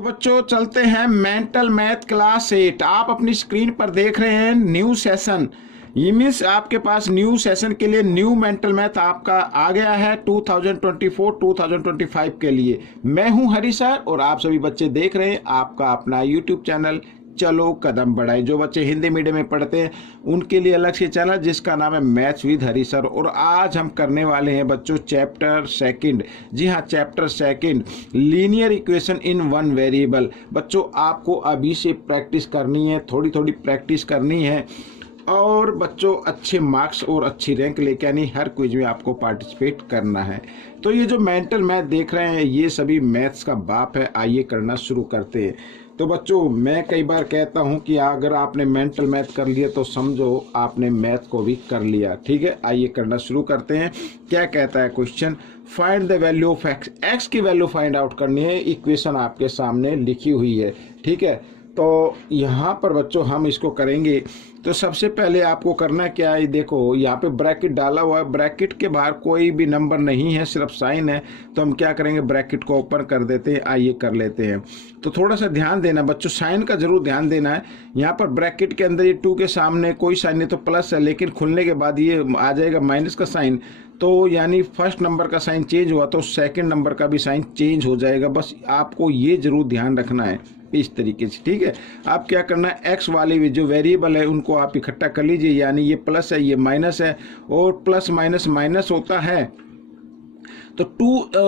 तो बच्चों चलते हैं मेंटल मैथ क्लास 8। आप अपनी स्क्रीन पर देख रहे हैं न्यू सेशन। ये मीन्स आपके पास न्यू सेशन के लिए न्यू मेंटल मैथ आपका आ गया है 2024-2025 के लिए। मैं हूं हरी सर और आप सभी बच्चे देख रहे हैं आपका अपना यूट्यूब चैनल चलो कदम बढ़ाए। जो बच्चे हिंदी मीडियम में पढ़ते हैं उनके लिए अलग से चैनल जिसका नाम है मैथ्स विद हरी सर। और आज हम करने वाले हैं बच्चों चैप्टर सेकंड। जी हाँ, chapter second linear equation in one variable. बच्चों आपको अभी से प्रैक्टिस करनी है, थोड़ी थोड़ी प्रैक्टिस करनी है और बच्चों अच्छे मार्क्स और अच्छी रैंक लेके आनी, हर क्विज में आपको पार्टिसिपेट करना है। तो ये जो मेंटल मैथ देख रहे हैं ये सभी मैथ्स का बाप है। आइए करना शुरू करते हैं। तो बच्चों मैं कई बार कहता हूं कि अगर आपने मेंटल मैथ कर लिया तो समझो आपने मैथ को भी कर लिया। ठीक है, आइए करना शुरू करते हैं। क्या कहता है question, find the value of x. X की वैल्यू फाइंड आउट करनी है। इक्वेशन आपके सामने लिखी हुई है। ठीक है, तो यहाँ पर बच्चों हम इसको करेंगे। तो सबसे पहले आपको करना क्या है, देखो यहाँ पे ब्रैकेट डाला हुआ है, ब्रैकेट के बाहर कोई भी नंबर नहीं है, सिर्फ साइन है। तो हम क्या करेंगे, ब्रैकेट को ओपन कर देते हैं। आइए कर लेते हैं। तो थोड़ा सा ध्यान देना बच्चों, साइन का जरूर ध्यान देना है। यहाँ पर ब्रैकेट के अंदर ये 2 के सामने कोई साइन नहीं तो प्लस है, लेकिन खुलने के बाद ये आ जाएगा माइनस का साइन। तो यानी फर्स्ट नंबर का साइन चेंज हुआ तो सेकंड नंबर का भी साइन चेंज हो जाएगा। बस आपको ये जरूर ध्यान रखना है इस तरीके से। ठीक है, आप क्या करना है, एक्स वाले जो वेरिएबल है उनको आप इकट्ठा कर लीजिए। यानी ये प्लस है, ये माइनस है, और प्लस माइनस माइनस होता है। तो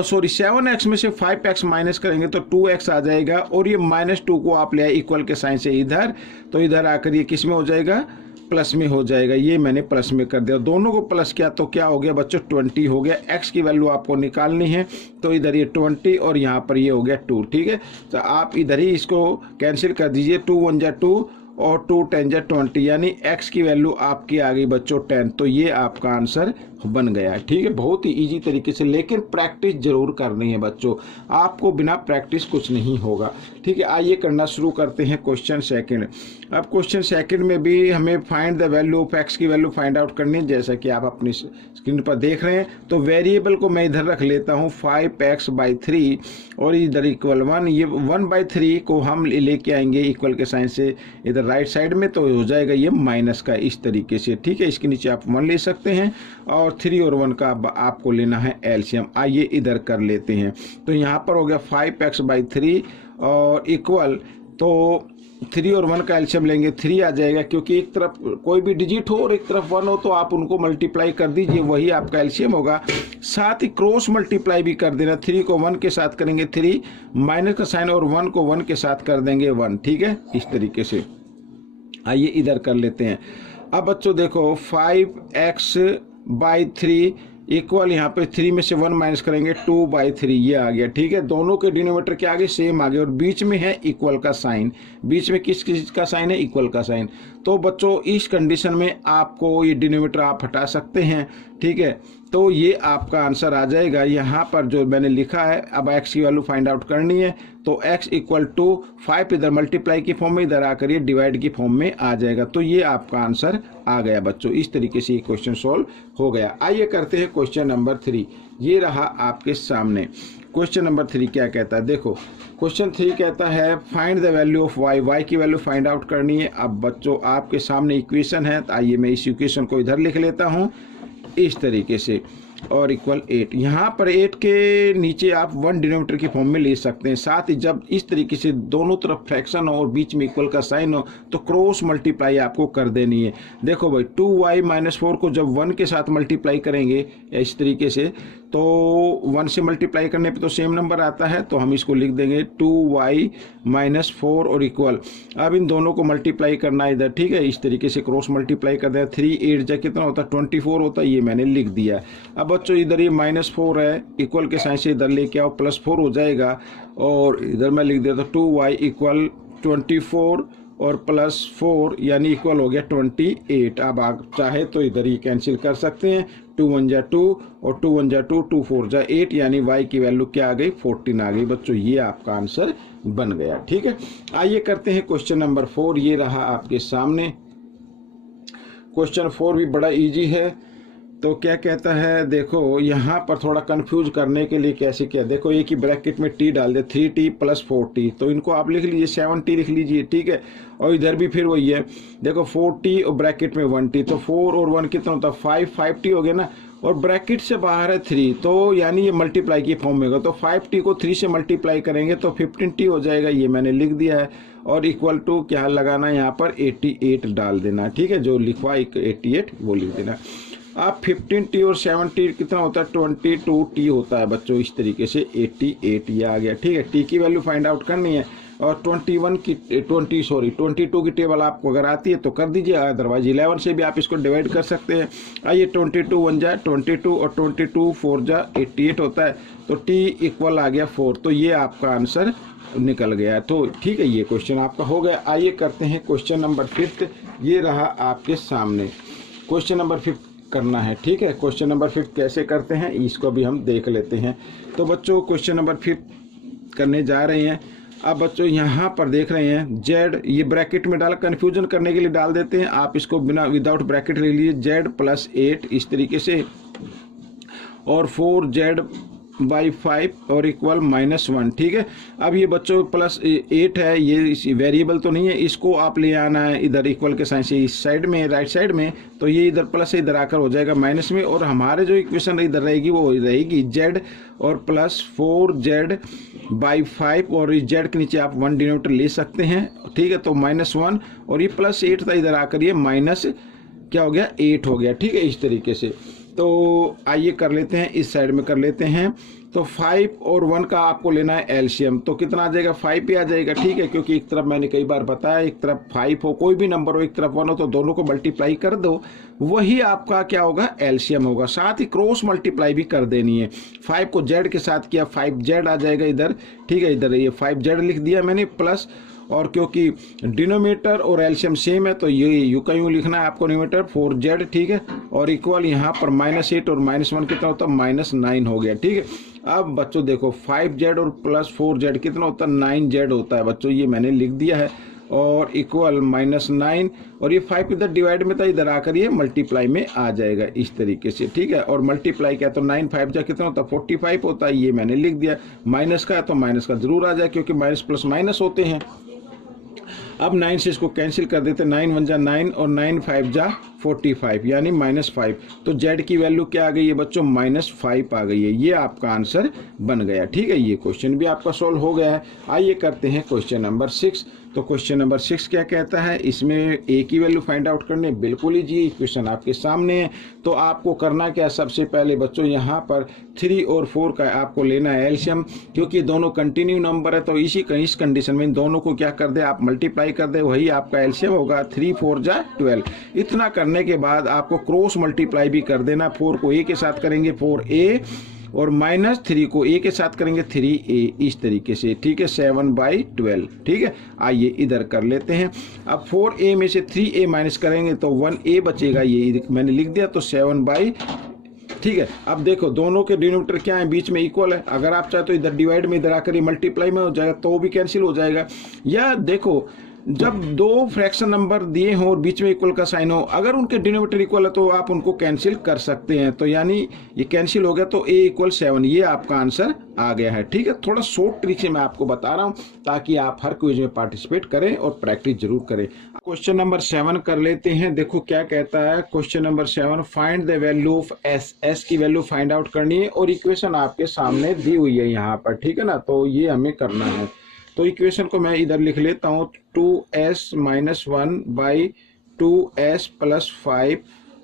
7x में से 5x माइनस करेंगे तो 2x आ जाएगा, और ये -2 को आप ले आए इक्वल के साइन से इधर, तो इधर आकर ये किस में हो जाएगा, प्लस में हो जाएगा। ये मैंने प्लस में कर दिया, दोनों को प्लस किया तो क्या हो गया बच्चों, 20 हो गया। x की वैल्यू आपको निकालनी है तो इधर ये 20 और यहाँ पर ये हो गया 2। ठीक है, तो आप इधर ही इसको कैंसिल कर दीजिए। 2 1 जा 2 और 2 10 जा 20, यानी x की वैल्यू आपकी आ गई बच्चों 10। तो ये आपका आंसर बन गया। ठीक है, बहुत ही इजी तरीके से, लेकिन प्रैक्टिस जरूर करनी है बच्चों, आपको बिना प्रैक्टिस कुछ नहीं होगा। ठीक है, आइए करना शुरू करते हैं क्वेश्चन सेकंड। अब क्वेश्चन सेकंड में भी हमें find the value of x की वैल्यू फाइंड आउट करनी है। जैसा कि आप अपनी स्क्रीन पर देख रहे हैं, तो वेरिएबल को मैं इधर रख लेता हूँ 5x/3 और इधर इक्वल 1। ये 1/3 को हम लेके आएंगे इक्वल के साइन से इधर राइट साइड में, तो हो जाएगा ये माइनस का इस तरीके से। ठीक है, इसके नीचे आप 1 ले सकते हैं और 3 और 1 का आपको लेना है एलसीएम। आइए इधर कर लेते हैं। तो यहाँ पर हो गया 5x/3 और इक्वल, तो 3 और 1 का एलसीएम लेंगे 3 आ जाएगा, क्योंकि एक तरफ कोई भी डिजिट हो और एक तरफ 1 हो तो आप उनको मल्टीप्लाई कर दीजिए, वही आपका एलसीएम होगा। साथ ही क्रॉस मल्टीप्लाई भी कर देना। 3 को 1 के साथ करेंगे 3, माइनस का साइन, और 1 को 1 के साथ कर देंगे 1। ठीक है, इस तरीके से। आइए इधर कर लेते हैं। अब बच्चों देखो 5x/3 इक्वल, यहाँ पे 3 में से 1 माइनस करेंगे 2/3, ये आ गया। ठीक है, दोनों के डिनोमिनेटर के आगे सेम आ गया और बीच में है इक्वल का साइन। बीच में किस चीज का साइन है, इक्वल का साइन। तो बच्चों इस कंडीशन में आपको ये डिनोमिनेटर आप हटा सकते हैं। ठीक है, तो ये आपका आंसर आ जाएगा यहाँ पर जो मैंने लिखा है। अब x की वैल्यू फाइंड आउट करनी है, तो x इक्वल टू 5 इधर मल्टीप्लाई की फॉर्म में, इधर आकर ये डिवाइड की फॉर्म में आ जाएगा। तो ये आपका आंसर आ गया बच्चों। इस तरीके से ये क्वेश्चन सॉल्व हो गया। आइए करते हैं क्वेश्चन नंबर 3। ये रहा आपके सामने। क्वेश्चन नंबर 3 क्या कहता है, देखो क्वेश्चन 3 कहता है find the value of y। y की वैल्यू फाइंड आउट करनी है। अब बच्चों आपके सामने इक्वेशन है, तो आइए मैं इस इक्वेशन को इधर लिख लेता हूँ इस तरीके से, और इक्वल 8। यहाँ पर 8 के नीचे आप 1 डिनोमिनेटर की फॉर्म में ले सकते हैं। साथ ही जब इस तरीके से दोनों तरफ फ्रैक्शन हो और बीच में इक्वल का साइन हो तो क्रॉस मल्टीप्लाई आपको कर देनी है। देखो भाई 2y-4 को जब 1 के साथ मल्टीप्लाई करेंगे इस तरीके से, तो 1 से मल्टीप्लाई करने पे तो सेम नंबर आता है, तो हम इसको लिख देंगे 2y-4 और इक्वल। अब इन दोनों को मल्टीप्लाई करना है इधर। ठीक है, इस तरीके से क्रॉस मल्टीप्लाई कर दें। 3 8 जा कितना होता है, 24 होता है, ये मैंने लिख दिया। अब बच्चों इधर ये -4 है, इक्वल के साइन से इधर लेके आओ, +4 हो जाएगा, और इधर मैं लिख देता 2y इक्वल 24 और +4 यानी इक्वल हो गया 28। अब आप चाहे तो इधर ही कैंसिल कर सकते हैं। 2 1 जा 2 और 2 1 जा 2, 2 4 जा 8, यानी y की वैल्यू क्या आ गई, 14 आ गई बच्चों। ये आपका आंसर बन गया। ठीक है, आइए करते हैं क्वेश्चन नंबर 4। ये रहा आपके सामने। क्वेश्चन 4 भी बड़ा इजी है। तो क्या कहता है, देखो यहाँ पर थोड़ा कंफ्यूज करने के लिए कैसे किया, देखो एक ही ब्रैकेट में टी डाल दे, 3t + 4t, तो इनको आप लिख लीजिए 7t लिख लीजिए, ठीक है। और इधर भी फिर वही है, देखो 4t और ब्रैकेट में 1t, तो 4 और 1 कितना होता है 5t हो गया ना, और ब्रैकेट से बाहर है 3, तो यानी ये मल्टीप्लाई की फॉर्म में होगा, तो 5t को 3 से मल्टीप्लाई करेंगे तो 15t हो जाएगा, ये मैंने लिख दिया है। और इक्वल टू क्या लगाना है यहाँ पर 88 डाल देना, ठीक है, जो लिखवा 88 वो लिख देना। अब 15t और 7t कितना होता है 22t होता है बच्चों, इस तरीके से 88 ये आ गया, ठीक है। t की वैल्यू फाइंड आउट करनी है, और 22 की टेबल आपको अगर आती है तो कर दीजिए, अदरवाइज 11 से भी आप इसको डिवाइड कर सकते हैं। आइए 22 1 जा 22 और 22 4 जा 88 होता है, तो t इक्वल आ गया 4, तो ये आपका आंसर निकल गया। तो ठीक है, ये क्वेश्चन आपका हो गया। आइए करते हैं क्वेश्चन नंबर 5, ये रहा आपके सामने। क्वेश्चन नंबर 5 करना है, ठीक है। क्वेश्चन नंबर 5 कैसे करते हैं इसको भी हम देख लेते हैं। तो बच्चों क्वेश्चन नंबर 5 करने जा रहे हैं। अब बच्चों यहाँ पर देख रहे हैं z, ये ब्रैकेट में डाला, कन्फ्यूजन करने के लिए डाल देते हैं, आप इसको बिना विदाउट ब्रैकेट ले लीजिए, z + 8 इस तरीके से, और 4z/5 और इक्वल -1, ठीक है। अब ये बच्चों +8 है, ये वेरिएबल तो नहीं है, इसको आप ले आना है इधर इक्वल के साइन से इस साइड में, राइट साइड में, तो ये इधर प्लस है, इधर आकर हो जाएगा माइनस में, और हमारे जो इक्वेशन इधर रहेगी वो रहेगी z और +4z/5, और इस z के नीचे आप 1 डिनोमिनेटर ले सकते हैं, ठीक है। तो -1 और ये +8 था, इधर आकर ये माइनस क्या हो गया 8 हो गया, ठीक है, इस तरीके से। तो आइए कर लेते हैं, इस साइड में कर लेते हैं। तो 5 और 1 का आपको लेना है एलसीएम, तो कितना आ जाएगा 5 पे आ जाएगा, ठीक है, क्योंकि एक तरफ मैंने कई बार बताया, एक तरफ 5 हो, कोई भी नंबर हो, एक तरफ 1 हो, तो दोनों को मल्टीप्लाई कर दो, वही आपका क्या होगा एलसीएम होगा। साथ ही क्रॉस मल्टीप्लाई भी कर देनी है, 5 को z के साथ किया 5z आ जाएगा इधर, ठीक है, इधर ये 5z लिख दिया मैंने प्लस, और क्योंकि डिनोमिनेटर और एलसीएम सेम है तो ये यूं का यूं लिखना है आपको, डिनोमिनेटर 4z, ठीक है, और इक्वल यहाँ पर -8 और -1 कितना होता है -9 हो गया, ठीक है। अब बच्चों देखो 5z और +4z कितना होता है 9z होता है बच्चों, ये मैंने लिख दिया है, और इक्वल -9, और ये 5 इधर डिवाइड में था, इधर आकर ये मल्टीप्लाई में आ जाएगा इस तरीके से, ठीक है। और मल्टीप्लाई क्या, तो 9 5 जा कितना होता है 45 होता है, ये मैंने लिख दिया। माइनस का है तो माइनस का जरूर आ जाए, क्योंकि माइनस प्लस माइनस होते हैं। अब 9 से इसको कैंसिल कर देते, 9 1 जा 9 और 9 5 जा 45, यानी -5, तो z की वैल्यू क्या आ गई है बच्चों -5 आ गई है, ये आपका आंसर बन गया, ठीक है। ये क्वेश्चन भी आपका सॉल्व हो गया है। आइए करते हैं क्वेश्चन नंबर 6। तो क्वेश्चन नंबर 6 क्या कहता है, इसमें a की वैल्यू फाइंड आउट करने, बिल्कुल ही जी क्वेश्चन आपके सामने है। तो आपको करना क्या, सबसे पहले बच्चों यहाँ पर 3 और 4 का आपको लेना है एलसीएम, क्योंकि दोनों कंटिन्यू नंबर है, तो इस कंडीशन में दोनों को क्या कर दे आप मल्टीप्लाई कर दे, वही आपका एलसीएम होगा, 3 4 जा 12। इतना करने के बाद आपको क्रॉस मल्टीप्लाई भी कर देना, 4 को a के साथ करेंगे 4a, और -3 को a के साथ करेंगे 3a, इस तरीके से, ठीक है, 7/12, ठीक है। आइए इधर कर लेते हैं। अब 4a में से 3a माइनस करेंगे तो 1a बचेगा, ये मैंने लिख दिया, तो 7/, ठीक है। अब देखो दोनों के डिनोमिनेटर क्या है, बीच में इक्वल है, अगर आप चाहे तो इधर डिवाइड में, इधर आकर मल्टीप्लाई में हो जाएगा, तो भी कैंसिल हो जाएगा। या देखो जब दो फ्रैक्शन नंबर दिए हों और बीच में इक्वल का साइन हो, अगर उनके डिनोमिनेटर इक्वल है तो आप उनको कैंसिल कर सकते हैं, तो यानी ये कैंसिल हो गया, तो a = 7, ये आपका आंसर आ गया है, ठीक है। थोड़ा शॉर्ट ट्रिक से मैं आपको बता रहा हूं, ताकि आप हर क्विज में पार्टिसिपेट करें और प्रैक्टिस जरूर करें। क्वेश्चन नंबर 7 कर लेते हैं। देखो क्या कहता है question number 7, find the value of s की वैल्यू फाइंड आउट करनी है, और इक्वेशन आपके सामने दी हुई है यहाँ पर, ठीक है ना, तो ये हमें करना है। तो इक्वेशन को मैं इधर लिख लेता हूँ, 2s - 1/2s + 5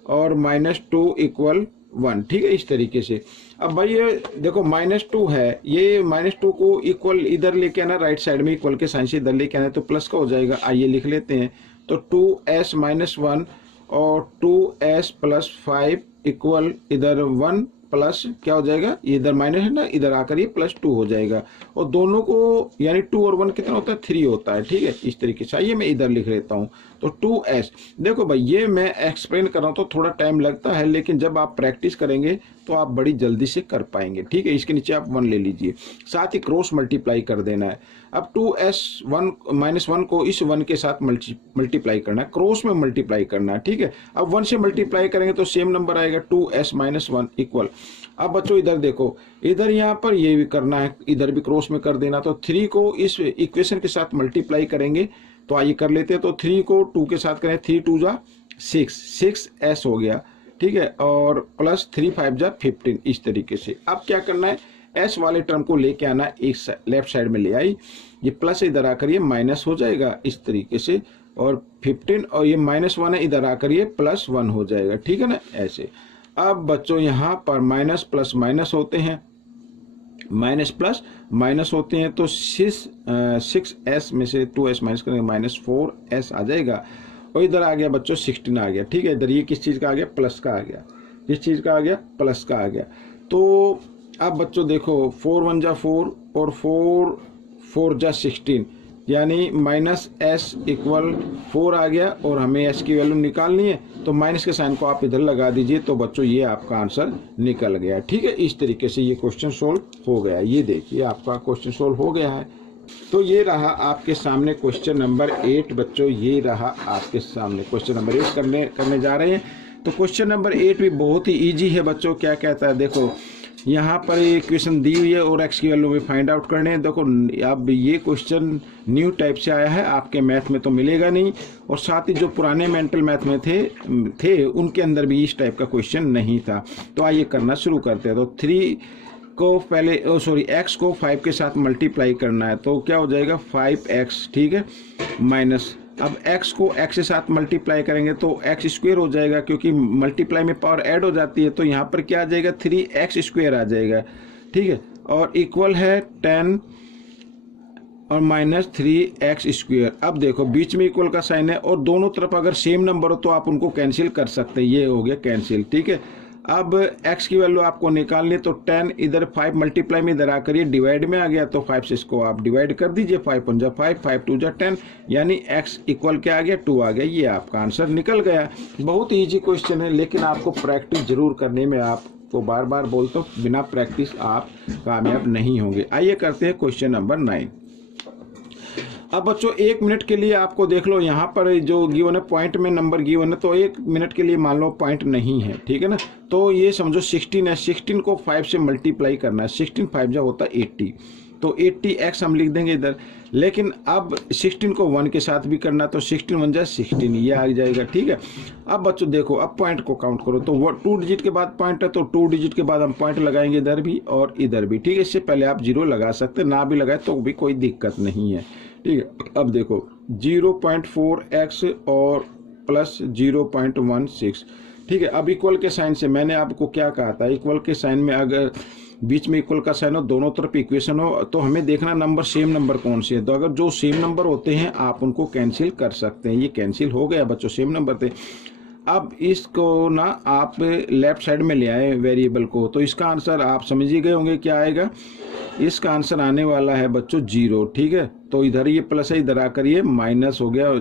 और -2 = 1, ठीक है, इस तरीके से। अब भाई ये देखो -2 है, ये -2 को इक्वल इधर लेके आना, राइट साइड में इक्वल के साइन से इधर लेके आना, तो प्लस का हो जाएगा। आइए लिख लेते हैं, तो 2s - 1 और 2s + 5 इक्वल इधर 1 प्लस क्या हो जाएगा, इधर माइनस है ना, इधर आकर ये +2 हो जाएगा। और दोनों को यानी 2 और 1 कितना होता है, 3 होता है। ठीक है, इस तरीके से। आइए मैं इधर लिख लेता हूँ। तो 2s, देखो भाई ये मैं एक्सप्लेन कर रहा हूँ तो थोड़ा टाइम लगता है, लेकिन जब आप प्रैक्टिस करेंगे तो आप बड़ी जल्दी से कर पाएंगे। ठीक है, इसके नीचे आप 1 ले लीजिए, साथ ही क्रॉस मल्टीप्लाई कर देना है। अब 2s 1 को इस 1 के साथ मल्टीप्लाई करना है, क्रॉस में मल्टीप्लाई करना है। ठीक है, अब 1 से मल्टीप्लाई करेंगे तो सेम नंबर आएगा 2s - 1 इक्वल। अब बच्चों इधर देखो, इधर यहाँ पर ये भी करना है, इधर भी क्रॉस में कर देना। तो 3 को इस इक्वेशन के साथ मल्टीप्लाई करेंगे, तो आइए कर लेते हैं। तो 3 को 2 के साथ करें, 3 2 जा 6s हो गया। ठीक है, और प्लस 3 5 जा 15, इस तरीके से। अब क्या करना है, s वाले टर्म को लेके आना, एक लेफ्ट साइड में ले आई, ये प्लस इधर आकर ये माइनस हो जाएगा इस तरीके से, और 15 और ये -1 है, इधर आकर ये +1 हो जाएगा। ठीक है ना, ऐसे। अब बच्चों यहाँ पर माइनस प्लस माइनस होते हैं, माइनस प्लस माइनस होते हैं, तो 6s में से 2s माइनस करेंगे, -4s आ जाएगा। और इधर आ गया बच्चों 16 आ गया। ठीक है, इधर ये किस चीज़ का आ गया, प्लस का आ गया, किस चीज़ का आ गया, प्लस का आ गया। तो अब बच्चों देखो, 4 1 जा 4 और 4 4 जा 16, यानी -s इक्वल 4 आ गया, और हमें s की वैल्यू निकालनी है, तो माइनस के साइन को आप इधर लगा दीजिए, तो बच्चों ये आपका आंसर निकल गया। ठीक है, इस तरीके से ये क्वेश्चन सोल्व हो गया। ये देखिए आपका क्वेश्चन सोल्व हो गया है। तो ये रहा आपके सामने क्वेश्चन नंबर 8 बच्चों, ये रहा आपके सामने क्वेश्चन नंबर 8 करने जा रहे हैं। तो क्वेश्चन नंबर 8 भी बहुत ही ईजी है बच्चों। क्या कहता है, देखो यहाँ पर इक्वेशन दी हुई है और x की वैल्यू भी फाइंड आउट करने हैं। देखो अब ये क्वेश्चन न्यू टाइप से आया है, आपके मैथ में तो मिलेगा नहीं, और साथ ही जो पुराने मेंटल मैथ में थे उनके अंदर भी इस टाइप का क्वेश्चन नहीं था। तो आइए करना शुरू करते हैं। तो 3 को पहले x को 5 के साथ मल्टीप्लाई करना है, तो क्या हो जाएगा 5x। ठीक है, माइनस, अब x को x के साथ मल्टीप्लाई करेंगे तो x² हो जाएगा, क्योंकि मल्टीप्लाई में पावर ऐड हो जाती है, तो यहाँ पर क्या आ जाएगा 3x² आ जाएगा। ठीक है, और इक्वल है 10 और -3x²। अब देखो बीच में इक्वल का साइन है, और दोनों तरफ अगर सेम नंबर हो तो आप उनको कैंसिल कर सकते हैं, ये हो गया कैंसिल। ठीक है, अब x की वैल्यू आपको निकालनी है, तो 10 इधर 5 मल्टीप्लाई में इधर आकर ये डिवाइड में आ गया, तो 5 से इसको आप डिवाइड कर दीजिए, 5 1 जा 5, 5 2 जा 10, यानी x इक्वल क्या आ गया 2 आ गया। ये आपका आंसर निकल गया। बहुत ईजी क्वेश्चन है, लेकिन आपको प्रैक्टिस जरूर करने में, आपको बार बार बोलता हूँ, बिना प्रैक्टिस आप कामयाब नहीं होंगे। आइए करते हैं क्वेश्चन नंबर 9। अब बच्चों 1 मिनट के लिए आपको देख लो, यहाँ पर जो गिवन है पॉइंट में नंबर गिवन है, तो 1 मिनट के लिए मान लो पॉइंट नहीं है। ठीक है ना, तो ये समझो 16 है, 16 को 5 से मल्टीप्लाई करना है, 16 5 जा होता है 80, तो 80x हम लिख देंगे इधर। लेकिन अब 16 को 1 के साथ भी करना, तो 16 1 जा 16, ये आ जाएगा। ठीक है, अब बच्चों देखो, अब पॉइंट को काउंट करो, तो वो 2 डिजिट के बाद पॉइंट है, तो 2 डिजिट के बाद हम पॉइंट लगाएंगे इधर भी और इधर भी। ठीक है, इससे पहले आप 0 लगा सकते, ना भी लगाए तो भी कोई दिक्कत नहीं है। ठीक है, अब देखो 0.4x और प्लस 0.16। ठीक है, अब इक्वल के साइन से मैंने आपको क्या कहा था, इक्वल के साइन में अगर बीच में इक्वल का साइन हो, दोनों तरफ इक्वेशन हो, तो हमें देखना नंबर सेम नंबर कौन से है। तो अगर जो सेम नंबर होते हैं आप उनको कैंसिल कर सकते हैं। ये कैंसिल हो गया बच्चों, सेम नंबर थे। अब इसको ना आप लेफ्ट साइड में ले आए वेरिएबल को, तो इसका आंसर आप समझ ही गए होंगे क्या आएगा। इसका आंसर आने वाला है बच्चों 0। ठीक है, तो इधर ये प्लस है, इधर आकर ये माइनस हो गया,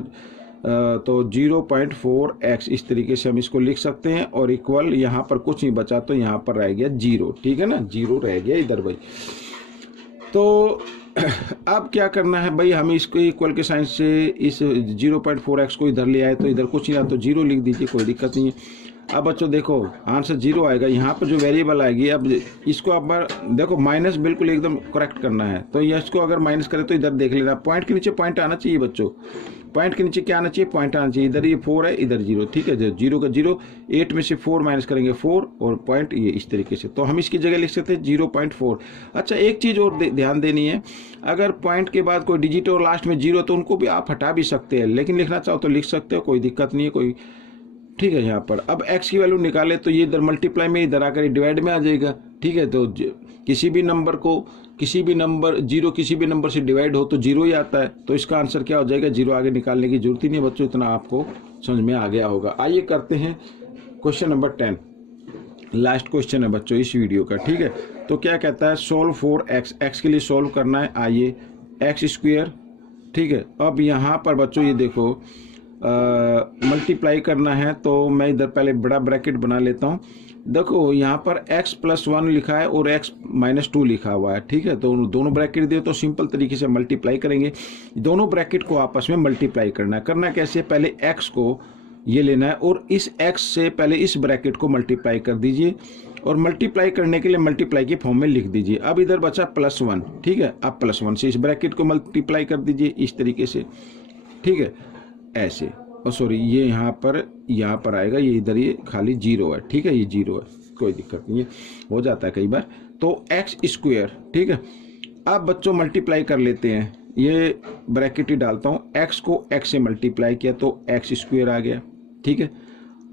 तो 0.4x इस तरीके से हम इसको लिख सकते हैं। और इक्वल यहाँ पर कुछ नहीं बचा, तो यहाँ पर रह गया 0। ठीक है ना, 0 रह गया इधर भाई। तो अब क्या करना है भाई, हम इसको इक्वल के साइन से इस 0.4x को इधर ले आए, तो इधर कुछ नहीं रहा, तो 0 लिख दीजिए, कोई दिक्कत नहीं है। अब बच्चों देखो आंसर 0 आएगा। यहाँ पर जो वेरिएबल आएगी, अब इसको अब देखो माइनस बिल्कुल एकदम करेक्ट करना है, तो ये इसको अगर माइनस करें तो इधर देख लेना, पॉइंट के नीचे पॉइंट आना चाहिए बच्चों, पॉइंट के नीचे क्या आना चाहिए, पॉइंट आना चाहिए। इधर ये 4 है, इधर 0। ठीक है, 0 का 0, 8 में से 4 माइनस करेंगे 4, और पॉइंट ये इस तरीके से, तो हम इसकी जगह लिख सकते हैं 0.4। अच्छा, एक चीज़ और ध्यान देनी है, अगर पॉइंट के बाद कोई डिजिट और लास्ट में 0 तो उनको भी आप हटा भी सकते हैं, लेकिन लिखना चाहो तो लिख सकते हो, कोई दिक्कत नहीं है कोई। ठीक है, यहाँ पर अब x की वैल्यू निकाले, तो ये इधर मल्टीप्लाई में, इधर आकर डिवाइड में आ जाएगा। ठीक है, तो किसी भी नंबर को, किसी भी नंबर 0 किसी भी नंबर से डिवाइड हो तो 0 ही आता है, तो इसका आंसर क्या हो जाएगा 0। आगे निकालने की जरूरत ही नहीं बच्चों, इतना आपको समझ में आ गया होगा। आइए करते हैं क्वेश्चन नंबर 10। लास्ट क्वेश्चन है बच्चों इस वीडियो का, ठीक है। तो क्या कहता है, सोल्व फॉर एक्स, एक्स के लिए सोल्व करना है। आइए, एक्स स्क्वायर, ठीक है। अब यहाँ पर बच्चों ये देखो मल्टीप्लाई करना है, तो मैं इधर पहले बड़ा ब्रैकेट बना लेता हूँ। देखो यहाँ पर x+1 लिखा है और x-2 लिखा हुआ है, ठीक है। तो दोनों ब्रैकेट दिए तो सिंपल तरीके से मल्टीप्लाई करेंगे। दोनों ब्रैकेट को आपस में मल्टीप्लाई करना है। करना कैसे, पहले x को ये लेना है और इस x से पहले इस ब्रैकेट को मल्टीप्लाई कर दीजिए और मल्टीप्लाई करने के लिए मल्टीप्लाई के फॉर्म में लिख दीजिए। अब इधर बचा +1, ठीक है। अब +1 से इस ब्रैकेट को मल्टीप्लाई कर दीजिए इस तरीके से, ठीक है, ऐसे। और सॉरी, ये यहाँ पर आएगा, ये इधर ये खाली 0 है, ठीक है, ये 0 है, कोई दिक्कत नहीं है, हो जाता है कई बार। तो x², ठीक है। अब बच्चों मल्टीप्लाई कर लेते हैं, ये ब्रैकेट ही डालता हूँ। x को x से मल्टीप्लाई किया तो x² आ गया, ठीक है।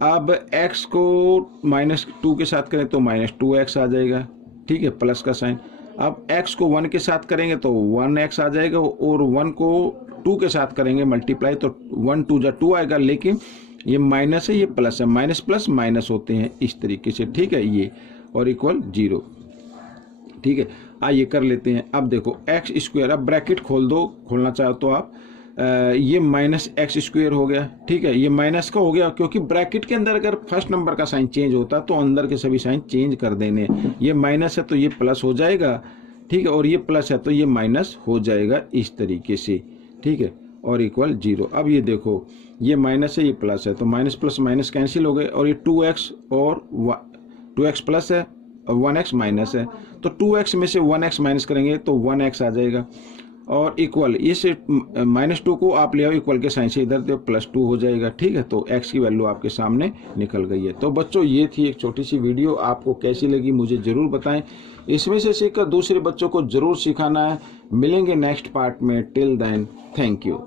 अब x को -2 के साथ करें तो -2x आ जाएगा, ठीक है, प्लस का साइन। अब x को 1 के साथ करेंगे तो 1x आ जाएगा और 1 को 2 के साथ करेंगे मल्टीप्लाई तो 1 2 जा 2 आएगा, लेकिन ये माइनस है, ये प्लस है, माइनस प्लस माइनस होते हैं इस तरीके से, ठीक है, ये और इक्वल 0, ठीक है। आइए कर लेते हैं। अब देखो x², अब ब्रैकेट खोल दो, खोलना चाहो तो आप, ये -x² हो गया, ठीक है। ये माइनस का हो गया क्योंकि ब्रैकेट के अंदर अगर फर्स्ट नंबर का साइन चेंज होता तो अंदर के सभी साइन चेंज कर देने। ये माइनस है तो ये प्लस हो जाएगा, ठीक है, और ये प्लस है तो ये माइनस हो जाएगा इस तरीके से, ठीक है, और इक्वल 0। अब ये देखो, ये माइनस है, ये प्लस है, तो माइनस प्लस माइनस कैंसिल हो गए और ये 2x और 2x प्लस है और 1x माइनस है, तो 2x में से 1x माइनस करेंगे तो 1x आ जाएगा और इक्वल, इस -2 को आप ले आओ इक्वल के साइन से इधर दो, +2 हो जाएगा, ठीक है। तो x की वैल्यू आपके सामने निकल गई है। तो बच्चों ये थी एक छोटी सी वीडियो, आपको कैसी लगी मुझे ज़रूर बताएं। इसमें से सीखकर दूसरे बच्चों को ज़रूर सिखाना है। मिलेंगे नेक्स्ट पार्ट में, टिल देन थैंक यू।